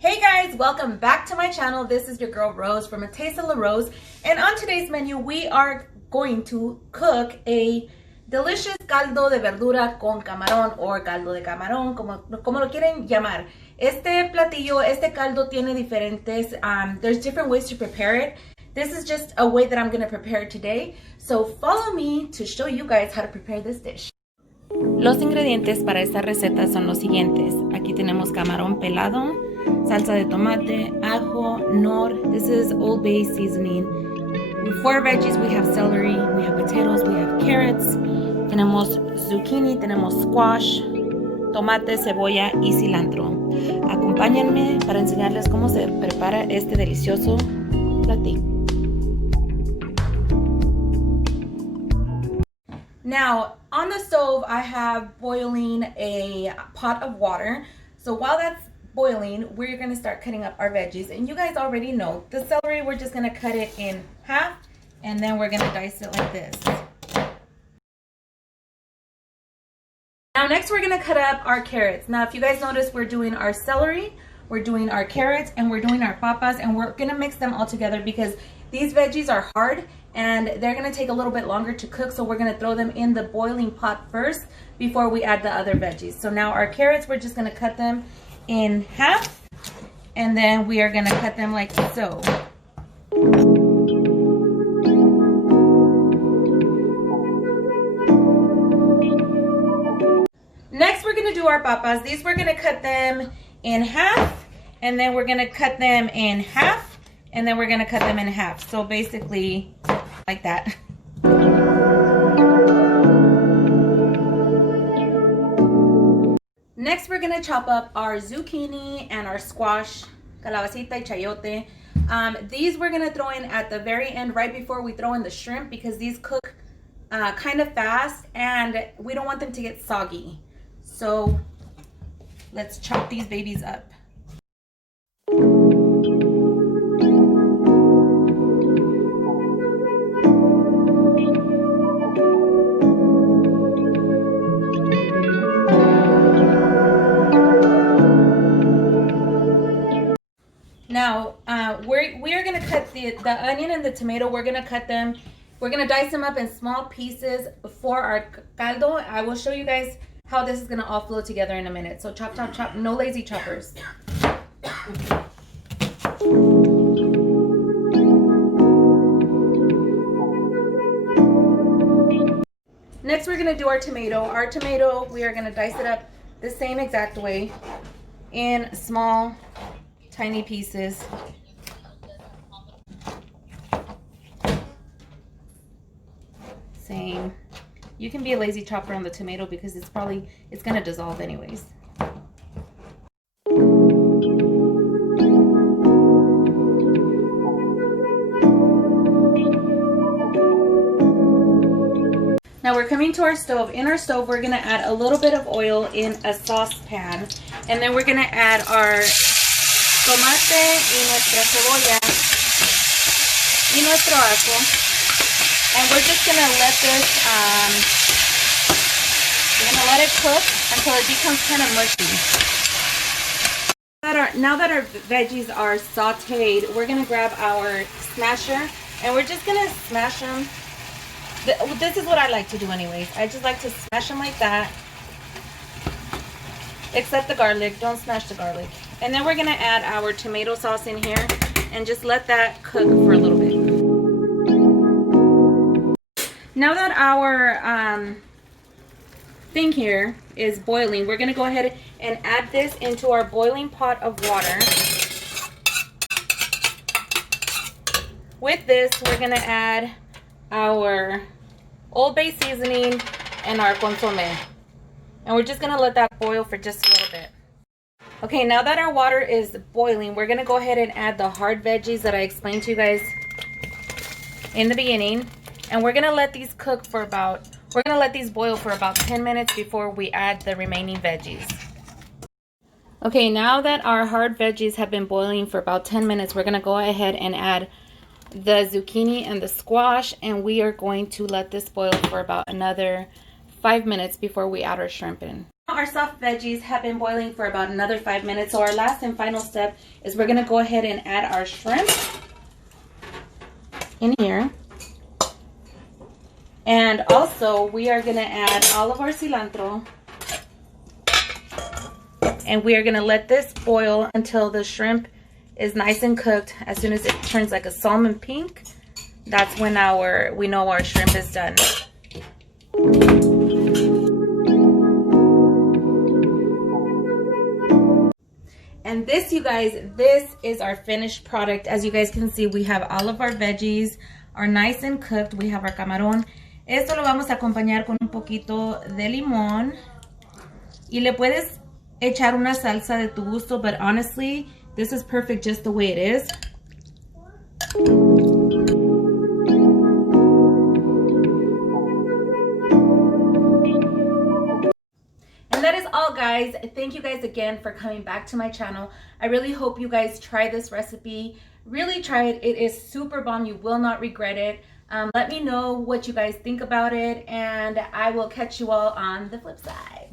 Hey guys, welcome back to my channel. This is your girl Rose from A Taste of La Rose, and on today's menu we are going to cook a delicious caldo de verdura con camarón, or caldo de camarón, como lo quieren llamar. Este platillo, este caldo tiene diferentes, there's different ways to prepare it. This is just a way that I'm going to prepare it today, so follow me to show you guys how to prepare this dish. Los ingredientes para esta receta son los siguientes. Aquí tenemos camarón pelado, salsa de tomate, ajo, Knorr. This is Old Bay seasoning. For veggies, we have celery, we have potatoes, we have carrots. Tenemos zucchini, tenemos squash, tomate, cebolla y cilantro. Acompáñenme para enseñarles cómo se prepara este delicioso platillo. Now, on the stove, I have boiling a pot of water. So while that's boiling, we're going to start cutting up our veggies. And you guys already know, the celery, we're just going to cut it in half. And then we're going to dice it like this. Now, next we're going to cut up our carrots. Now, if you guys notice, we're doing our celery, we're doing our carrots, and we're doing our papas. And we're going to mix them all together because these veggies are hard and they're going to take a little bit longer to cook, so we're going to throw them in the boiling pot first before we add the other veggies. So now our carrots, we're just going to cut them in half, and then we are going to cut them like so. Next, we're going to do our papas. These we're going to cut them in half, and then we're going to cut them in half, and then we're going to cut them in half. So basically like that. Next, we're going to chop up our zucchini and our squash, calabacita y chayote. These we're going to throw in at the very end, right before we throw in the shrimp, because these cook kind of fast and we don't want them to get soggy. So let's chop these babies up. Now, we are going to cut the onion and the tomato. We're going to cut them. We're going to dice them up in small pieces for our caldo. I will show you guys how this is going to all flow together in a minute. So chop, chop, chop. No lazy choppers. Next, we're going to do our tomato. Our tomato, we are going to dice it up the same exact way in small, tiny pieces. Same. You can be a lazy chopper on the tomato because it's going to dissolve anyways. Now we're coming to our stove. In our stove, we're going to add a little bit of oil in a saucepan, and then we're going to add our tomate y nuestra cebolla y nuestro ajo, and we're just gonna let this we're gonna let it cook until it becomes kind of mushy. Now that our veggies are sauteed, we're gonna grab our smasher and we're just gonna smash them. This is what I like to do anyways. I just like to smash them like that, except the garlic. Don't smash the garlic. And then we're going to add our tomato sauce in here and just let that cook for a little bit. Now that our thing here is boiling, we're going to go ahead and add this into our boiling pot of water. With this, we're going to add our Old Bay seasoning and our consomme. And we're just going to let that boil for just a little bit. Okay, now that our water is boiling, we're going to go ahead and add the hard veggies that I explained to you guys in the beginning. And we're going to let these cook for we're going to let these boil for about 10 minutes before we add the remaining veggies. Okay, now that our hard veggies have been boiling for about 10 minutes, we're going to go ahead and add the zucchini and the squash. And we are going to let this boil for about another 5 minutes before we add our shrimp in. Our soft veggies have been boiling for about another 5 minutes. So our last and final step is we're going to go ahead and add our shrimp in here. And also we are going to add all of our cilantro. And we are going to let this boil until the shrimp is nice and cooked. As soon as it turns like a salmon pink, that's when we know our shrimp is done. And this, you guys, this is our finished product. As you guys can see, we have all of our veggies are nice and cooked. We have our camarón. Esto lo vamos a acompañar con un poquito de limón. Y le puedes echar una salsa de tu gusto, but honestly, this is perfect just the way it is. And that is all, guys. Thank you guys again for coming back to my channel. I really hope you guys try this recipe. Really try it. It is super bomb. You will not regret it. Let me know what you guys think about it, and I will catch you all on the flip side.